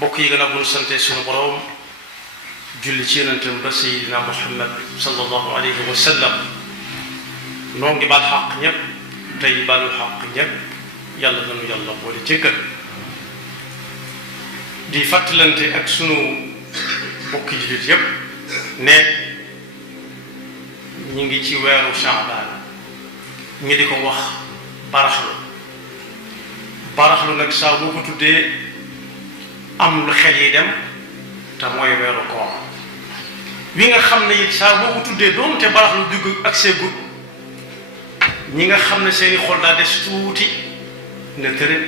bokk yi gën a bu ñu sante suñu boroom julli ci yonentam ba Seydina Muhammad sallallahu alayhi wa sallam noo ngi baal xaq ñépp tey baalu xaq ñépp yàlla nanu yàlla boole jéggal di fàttalante ak sunu bokki jullit yépp ne ñi ngi ci weeru Shaabaan ñi di ko wax baraxlu nag saa boo ko tuddee am lu xel yi dem te mooy weeru koor wi nga xam ne it saa boo ko tuddee doonte baraxlu dugg ak seegul ñi nga xam ne seeni xol daa des tuuti ne tërë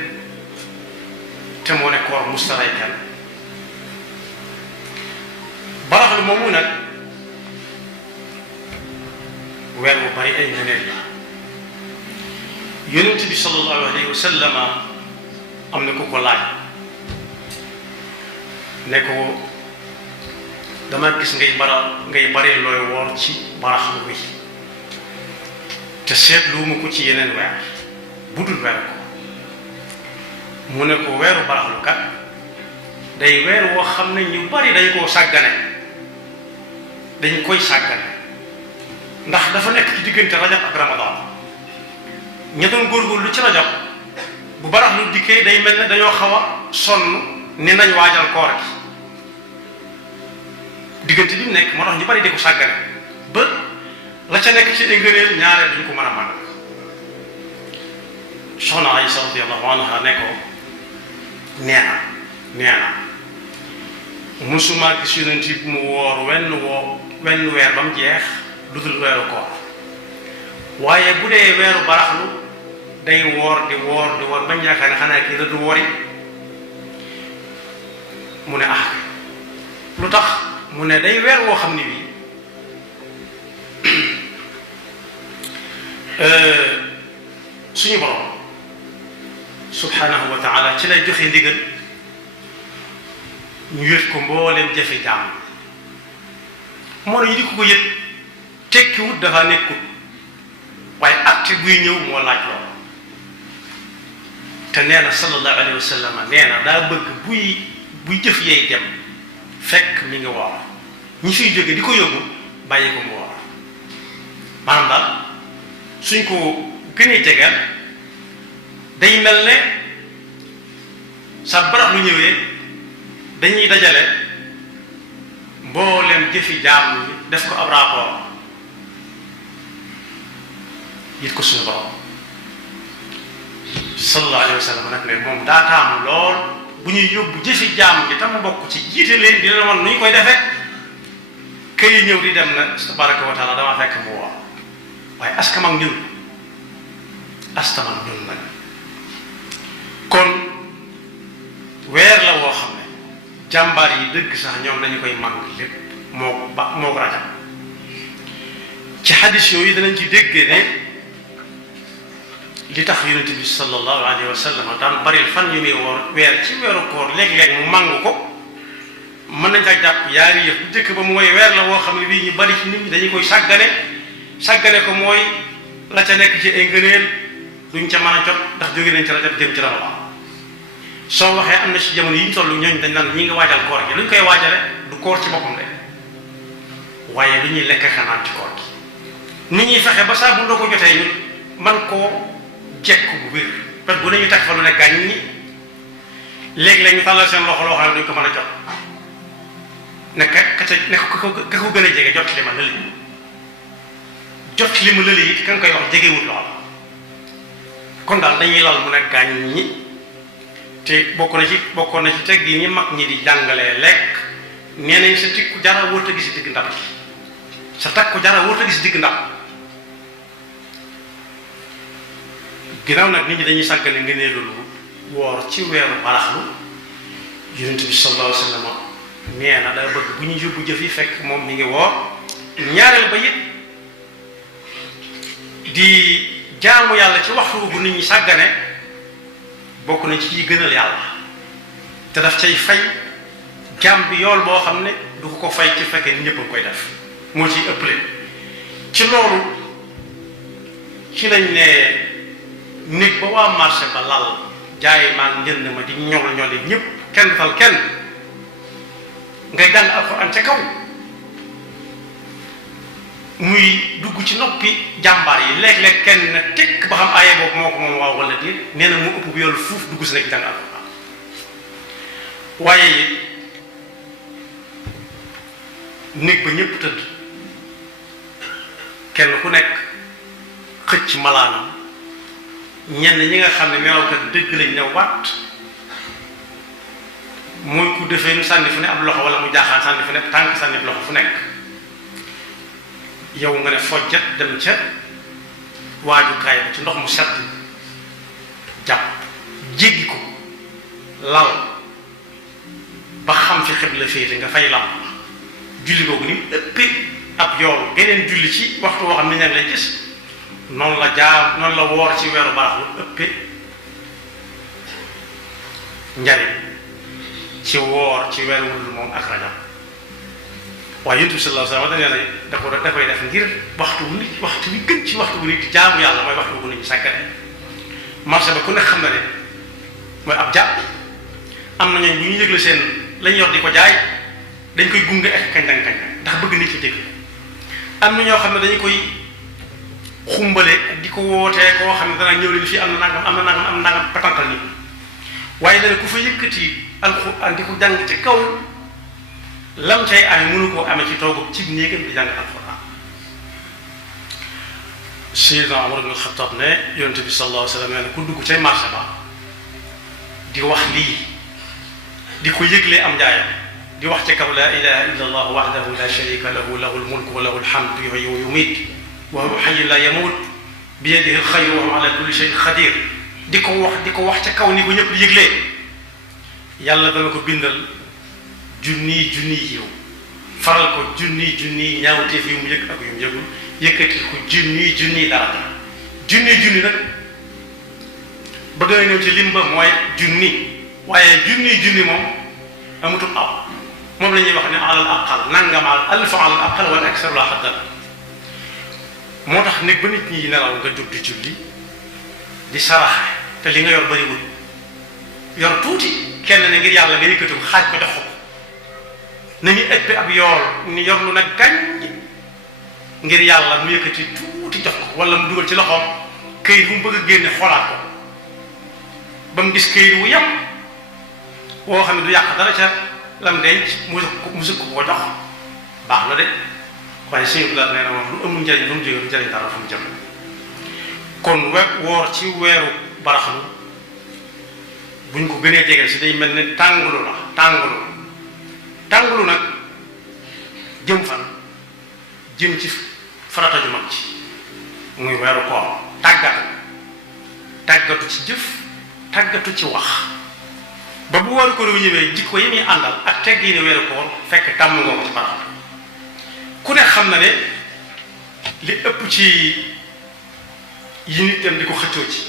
te moo ne koor mustaray kan baraxlu moomu nag weer bu bari ay ngëneel la yonent bi sallallahu alayhi wa sallam am na ku ko laaj ne ko dama gis ngay bari looy woor ci baraxlu bi te seetluwuma ko ci yeneen weer bu dul weer ko mu ne ko weeru baraxlu kat day weer woo xam ne ñu bari dañ koo sàggane dañ koy sàggane ndax dafa nekk ci diggante rajab ak ramadan ña doon góorgóorlu ci rajab bu baraxlu dikkee day mel ne dañoo xaw a sonn ni nañ waajal koor gi diggante bi mu nekk moo tax ñu bari di ko sàggane ba la ca nekk ci ngëneel ñaareel duñ ko mën a mën soxna Aysa radiyallahu anha ne ko nee na musuma gis yonent bi mu woor wenn weer ba mu jeex lu dul weeru koor waaye bu dee weeru baraxlu day woor di woor bañ yaakaar ne xanaa kii da du wori mu ne lu tax mu ne day weer woo xam ne bii suñu borom subhanahu wa taala ci lay joxe ndigal ñu yët ko mbooleem jafe jàmm moo ne ñu di ko yët tekkiwut dafa nekkut waaye acte buy ñëw moo laaj lool te nee na sallallahu alayhi wa sallam nee na daa bëgg buy jëf yey dem fekk mi ngi woor ñi fiy jóge di ko yóbbu bàyyi ko mu woor maanaam daal suñ ko gënee jegeel day mel ne sa barax lu ñëwee dañuy dajale mboolem jëfi jaam ñi def ko ab rapport yit ko suñu borom sallallahu alayhi wa sallam nag ne moom daa taamu lool bu ñuy yóbbu jëfi jaam bi tam bokk ci jiite leen dina wan nu ñu koy defee këy ñëw di dem na tabaraka wa taala dama fekk mu woor waaye askam ñun nag kon weer la woo xam ne jàmbaar yi dëgg sax ñoom dañu koy màng lépp moo ko rajab ci xadis yooyu danañ ci déggee ne li tax yonent bi sallallahu alayhi wa sallam daan baril fan yu muy woor weer ci weeru koor léeg-léeg mu màng ko mën nañ ca jàpp yaari yëf bu njëkk ba mooy weer la woo xam ne bii ñu bari ci nit ñi dañu koy sàggane ko mooy la ca nekk ci ay ngëneel duñ ca mën a jot ndax jóge nañ ci rajab jëm ci ramadan soo waxee am na ci jamono yi ñu toll ñooñu dañ naan ñi nga waajal koor gi lu ñu koy waajale du koor ci boppam de waaye lu ñuy lekk xanaan ci koor gi nit ñuy fexe ba saa bu ndoo ko jotee ñu man koo jekk bu wér parce que bu nañu teg fa lu ne gàññ ñi léegi-léeg ñu tàllal seen loxo loo xam ne duñ ko mën a jot ne ka ko gën a jege jot li ma lële it ka nga koy wax jegewut loxo kon daal dañuy lal mu ne gàññ ñi te bokkoon na ci teg gi ñi mag ñi di jàngalee lekk nee nañ sa tikku jara wóor a gis digg ndab li sa takku jara wóor a gis digg ndab ginnaaw nag nit ñi dañuy sàggane nga ne loolu woor ci weeru baraxlu yonent bi sallallahu alayhi wa sallam nee na daa bëgg bu ñu yóbbu jëf yi fekk moom mi ngi woor ñaareel ba it di jaamu yàlla ci waxtu bu nit ñi sàggane bokk na ci yi gënal yàlla te daf cay fay jaam bi yool boo xam ne du ko fay ci fekkee ni ñëpp a koy def moo ciy ëppale ci loolu ci lañ ne néeg ba waa marché ba lal jaay maan njënd ma di ñol ñoli ñëpp kenn fal kenn ngay jàng alxuraan ca kaw muy dugg ci noppi jàmbaar yi léeg-léeg kenn na tekk ba xam aaya boobu moo ko moom waaw wala déet nee na mu ëpp bu yoolu fuuf dugg si nekk jàng alxuraan waaye it néeg ba ñëpp tëdd kenn ku nekk xëcc malaanam ñenn ñi nga xam ne nelawkat dëgg lañ ne waat mooy ku defee nu sànni fu ne ab loxo wala mu jaaxaan sànni fu ne tànk sànni loxo fu nekk yow nga ne fojjat dem ca waajukaay ba ci ndox mu sedd jàpp jéggi ko lal ba xam fi xibla féete nga fay lamp julli googu ni ëppee ab yoolu geneen julli ci waxtu woo xam ne ña lay gis noonu la woor ci weeru baax lu ëppee njariñ ci woor ci weeru wul moom ak rajab waaye yonent bi sallallahu alayhi wa sallam da koy def ngir waxtu wi gën ci waxtu bu nit di jaamu yàlla mooy waxtu bu nit ñi sàggane marché ba ku ne xam na ne mooy ab jàpp am na ñooñ bu ñu yëgle seen lañ yor di ko jaay dañ koy gunge ak kañ ndax bëgg nit ci dégg am na ñoo xam ne dañu koy xumbale di ko wootee koo xam ne dana ñëw leen fii am na nangam patantal nit waaye dana ku fa yëkkati alxuraan di ko jàng ci kaw lam cay amee mënu koo amee ci toogu ci néegam di jàng alxuraan Seydina Umar ibn Xattaab ne yonent bi sallallahu alayhi wa sallam ne ku dugg cay marché ba di wax lii di ko yëglee am njaayam di wax ci kaw laa ilaha illa allah wahdahu la sharika lahu lahul mulku wa lahul hamdu yuhyi wa yumiit wa huwa hayyun la yamut bi yadihi alxayru wa huwa ala kulli shay'in qadir di ko wax ca kaw ni ko ñëpp di yëglee yàlla dana ko bindal junni yiw faral ko junni ñaawteef yu mu yëg ak yu mu yëgul yëkkati ko junni daraja junni nag bëgg na ñëw ci lim ba mooy junni waaye junni moom amutul aw moom la ñuy wax ne alal aqal nangam alfa alal aqal wala aksar la xaddal moo tax nekk ba nit ñi nelaw nga jóg di julli di saraxe te li nga yor bariwul yor tuuti kenn ne ngir yàlla nga yëkkati ko xaaj ko jox ko na ñu ëpp ab yool ni yor lu nag gàññ ngir yàlla mu yëkkati tuuti jox ko wala mu dugal ci loxoom këyit bu mu bëgg a génne xoolaat ko ba mu gis këyit wu yem woo xam ne du yàq dara ca lam denc mu sëkk ko jox baax na de waaye suñu bilaat nee na moom lu amul njëriñ fa mu jógee du njëriñ dara fa mu jëm kon woor ci weeru baraxlu buñ ko gënee jege si day mel ne tàngulu nag jëm fan jëm ci farata ju mag ci muy weeru koor tàggatu ci jëf tàggatu ci wax ba bu weeru koor yu ñëwee jikko yi muy àndal ak tegg yi ne weeru koor fekk tàmm nga ko ci baraxlu ku ne xam na ne li ëpp ci yi nit dem di ko xëccoo ci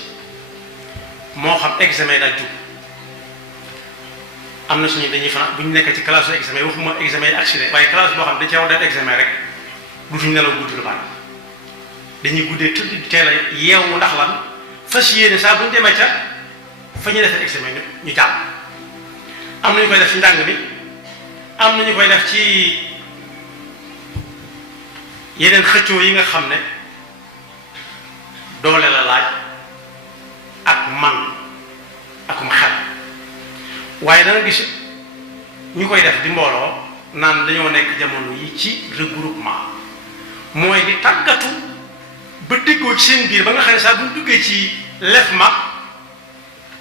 moo xam examen daal jub am na suñu dañuy fanaan bu ñu nekk ci classe examen waxuma examen yi accident waaye classe boo xam ne dañ cee war def examen rek dutuñ nelaw guddi lu bari dañuy guddee tëdd teel a yeewu ndax lan fas yéene saa bu ñu demee ca fa ñuy defee examen ñu jàll am na ñu koy def ci njàng mi am na ñu koy def ci yeneen xëccoo yi nga xam ne doole la laaj ak man akum xel waaye danga gis ñu koy def di mbooloo naan dañoo nekk jamono yi ci regroupement mooy di tàggatu ba déggoo ci seen biir ba nga xam ne saa bu ñu duggee ci lef ma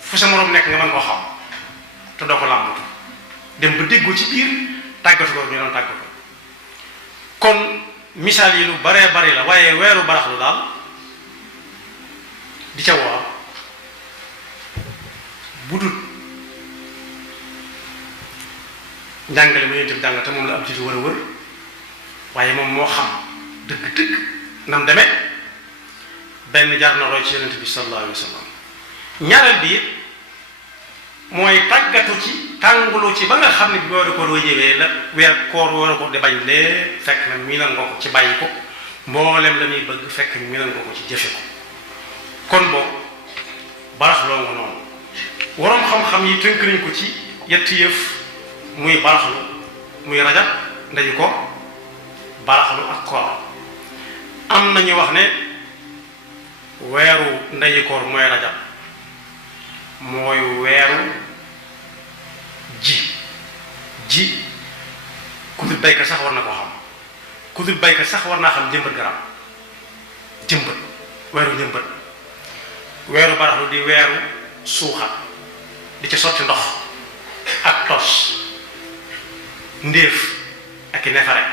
fu sa moroom nekk nga mën koo xam te doo ko làmbatu dem ba déggoo ci biir tàggatu ko ñu doon tàggatu kon misaal yi lu baree bari la waaye weeru baraxlu daal di ca woor bu dul njàngale mu yonent bi jàng te moom la am ci wër a wër waaye moom moo xam dëgg-dëgg nam demee benn jar na roy ci yonent bi sallallahu alayhi wa sallam ñaareel bi mooy tàggatu ci tàngulu ci ba nga xam ne bi weeru koor wa ñëwee la weeru koor di bañ lee fekk na miinal nga ko ci bàyyi ko mboolem la muy bëgg fekk miinal nga ko ci jëfe ko kon boobu baraxloo nga noonu waroom xam-xam yi tënk nañ ko ci yetti yëf muy baraxlu muy rajab ndaje ko baraxlu ak koor am nañu wax ne weeru ndaje koor mooy rajab mooy weeru ji ku dul baykat sax war na ko xam ku dul baykat sax war naa xam jëmbat garab jëmbat weeru jëmbat weeru baraxlu di weeru suuxat di ca sotti ndox ak tos ndéef ak i nefare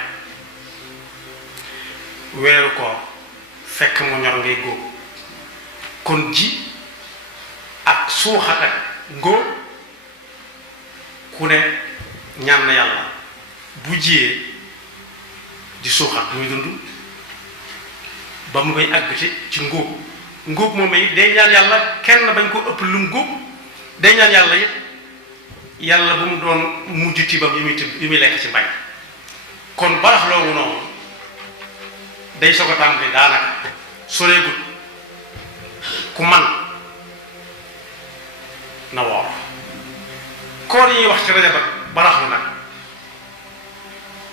weeru koor fekk mu ñor ngay góob kon ji ak suuxat ak ngóob ku ne ñaan na yàlla bu jiyee di suuxat muy dund ba mu koy àgg ci ngóob moom it day ñaan yàlla kenn bañ ko ëpp lu mu góob day ñaan yàlla it yàlla bu mu doon mujj tibam yu muy lekk ci mbay kon barax loogu noonu day soog a tàmbali daanaka soreegut ku man na woor koor yi ñuy wax ci rajab ak baraxlu nag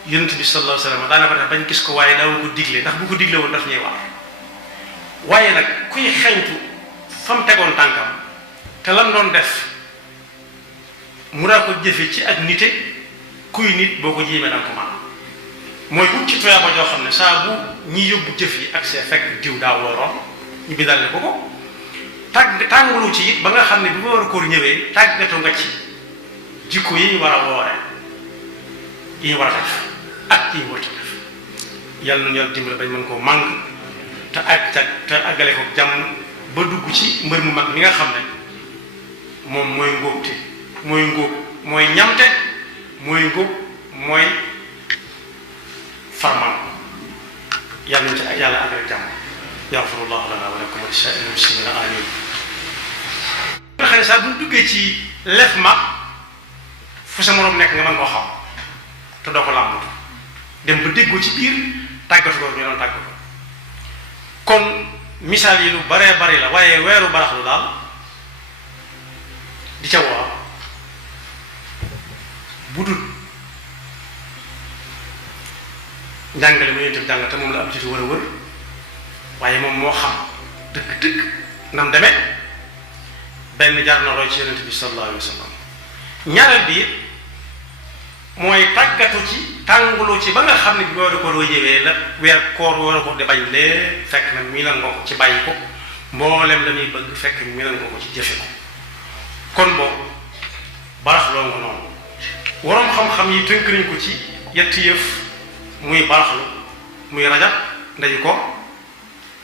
yonent bi sallallahu alayhi wa sallam daana ko def bañ gis ko waaye daawu ko digle ndax bu ko digle woon daf ñuy war waaye nag kuy xeñtu fa mu tegoon tànkam te lam doon def mu daa ko jëfe ci ak nite kuy nit boo ko jéemee danga ko man mooy wut ci tuyaaba joo xam ne saa bu ñi yóbbu jëf yi ak see fekk diw daa wooroon ñu bindal ne ko tàngulu ci it ba nga xam ne bi war a koor ñëwee tàggatu nga ci jikko yi ñu war a woore yi ñu war a def ak yi ñu war a def yàlla nañu yàlla dimbale bañ mën koo màng te àggale ko jàmm ba dugg ci mbër mu mag mi nga xam ne moom mooy ngóobte mooy ngóob mooy ñamte mooy ngóob mooy farman yàlla nañu ci yàlla àggale jàmm yaxfirullahu lana wa lakum wa li saa'iril muslimina amin nga xam ne saa bu ñu duggee ci lef ma fu sa moroom nekk nga mën koo xam te doo ko làmbatu dem ba déggoo ci biir tàggatu ko ñu doon tàggatu kon misaal yi lu baree bari la waaye weeru baraxlu daal di ca woor bu dul njàngale mu yonent bi jàngal te moom la am ci wër a wër waaye moom moo xam dëgg-dëgg nam demee benn jar na roy ci yonent bi sallallahu alayhi wa sallam ñaareel bi mooy tàggatu ci tàngulu ci ba nga xam ne bi weeru koor wëjëwee la weeru koor di bañ lee fekk na miinal nga ko ci bàyyi ko mboolem la muy bëgg fekk miinal nga ko ci jëfe ko kon boobu baraxloo nga noonu waroom xam-xam yi tënk nañ ko ci yetti yëf muy baraxlu muy rajab ndaje ko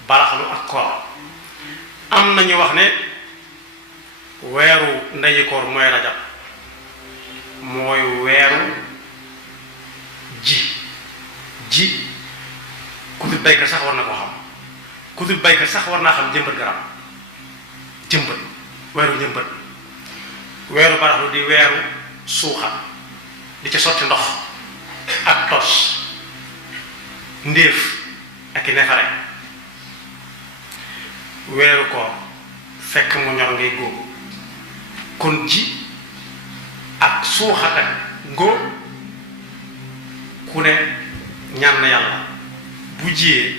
baraxlu ak koor am nañu wax ne weeru ndaje koor mooy rajab mooy weeru ji ku dul baykat sax war na ko xam ku dul baykat sax war naa xam jëmbat garab jëmbat weeru jëmbat weeru baraxlu di weeru suuxat di ca sotti ndox ak tos ndéef ak i nefare weeru koor fekk mu ñor ngay góob kon ji ak suuxat ak ngóob ku ne ñaan na yàlla bu jiyee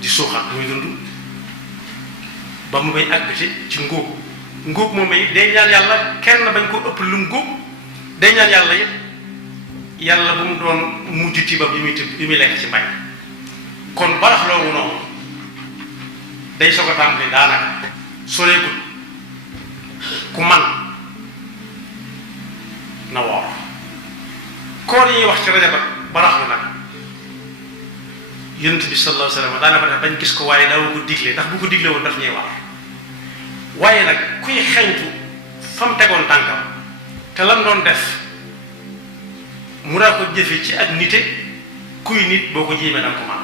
di suuxat muy dund ba mu koy àgg ci ngóob moom it day ñaan yàlla kenn bañ ko ëpp lu mu góob day ñaan yàlla yëpp yàlla bu mu doon mujj tibam yu muy lekk ci mbay kon barax loogu noonu day soog a tàmbali daanaka soreegut ku man na woor koor yi ñuy wax ci rajab ak baraxlu nag yonent bi sallallahu alayhi wa sallam daana ko def bañ gis ko waaye daawu ko digle ndax bu ko digle woon daf ñuy war waaye nag kuy xeñtu fa mu tegoon tànkam te lam doon def mu daa ko jëfe ci ak nite kuy nit boo ko jéemee danga ko man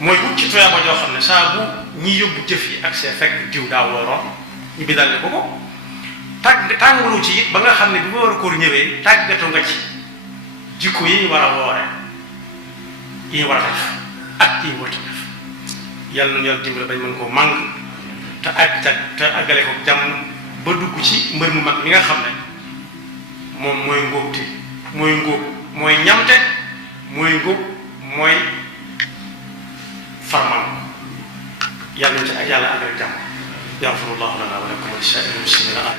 mooy wut ci tuyaaba joo xam ne saa bu ñi yóbbu jëf yi ak see fekk diw daa wooroon ñu bindal ne ko tàngulu ci it ba nga xam ne bu war a koor ñëwee tàggatu nga ci jikko yi ñu war a woore yi ñu war a def ak yi ñu war a def yàlla nañu yàlla dimbale bañ mën koo màng te àggale ko jàmm ba dugg ci mbër mu mag mi nga xam ne moom mooy ngóobte mooy ngóob mooy ñamte mooy ngóob mooy farman yàlla nañ ci yàlla ànd ak jàmm yaxfirullahu lana wa lakum wa li saa'iril muslimina